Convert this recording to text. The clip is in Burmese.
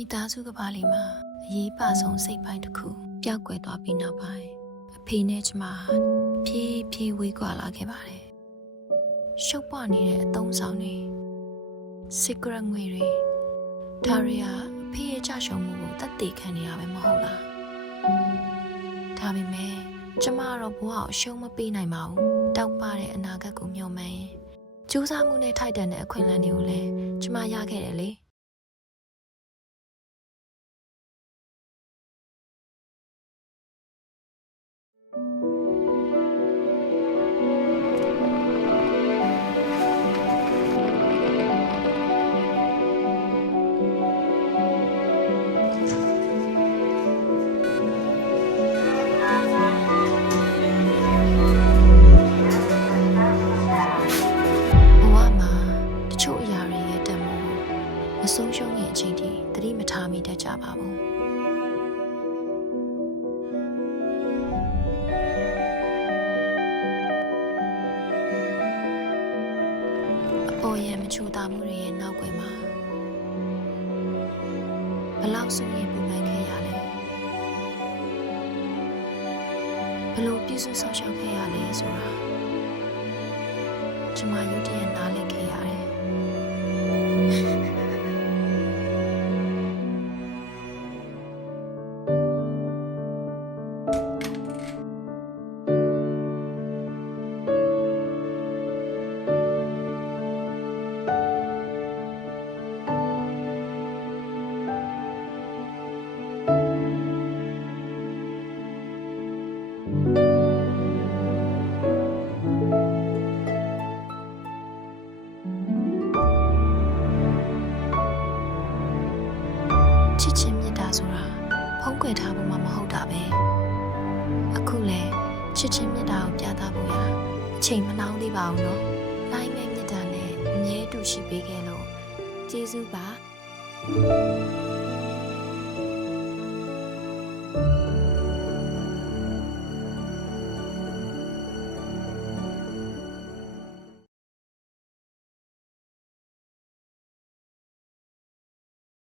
မိသားစုကဘာလီမှာအရေးပါဆုံးစိတ်ပိုင်းတစ်ခုပျောက်ကွယ်သွားပြီးနောက်ပိုင်းအဖေနဲ့ကျမဖြည်းဖြည်းဝေးကွာလာခဲ့ပါတယ်ရှုပ်ပွားနေတဲ့အသုံးဆောင်တွေsecret ငွေတွေဒါတွေကအဖေရဲ့ကြရှုံမှုကိုသက်သေခံနေရပဲမဟုတ်လားဒါပေမဲ့ကျမကတော့ဘဝကိုအရှုံးမပေးနိုင်ပါဘူးတောက်ပတဲ့အနာဂတ်ကိုမျှော်မှန်းရင်ကြိုးစားမှုနဲ့ထိုက်တန်တဲ့အခွင့်အလမ်းတွေကိုလည်းကျမရခဲ့တယ်လေမဆုံးရှုံးရဲ့အချိန်ထိသတိမထားမိတတ်ကြပါဘူးအပေါ်ရန်မချိုးသားမှုတွေရဲ့နောက်ွယ်မှာဘလောက်ဆိုရင်ပူပန်ခဲ့ရလဲဘလို့ပြည့်စုံဆောင်ရှောက်ခဲ့ရလဲဆိုတာကျမရုတ်တရက်နားလည်ခဲ့ရတယ်ချစ်ချင်းမြတ်တာဆိုတာဖုံးကွယ်ထားဖို့မှမဟုတ်တာပဲအခုလဲချစ်ချင်းမြတ်တာကိုပြသဖို့ရအချိန်မနှောင်းသေးပါဘူးနော်နိုင်မဲ့မြတ်တာနဲ့အမြဲတူရှိပေးခဲ့လို့ကျေးဇူးပါ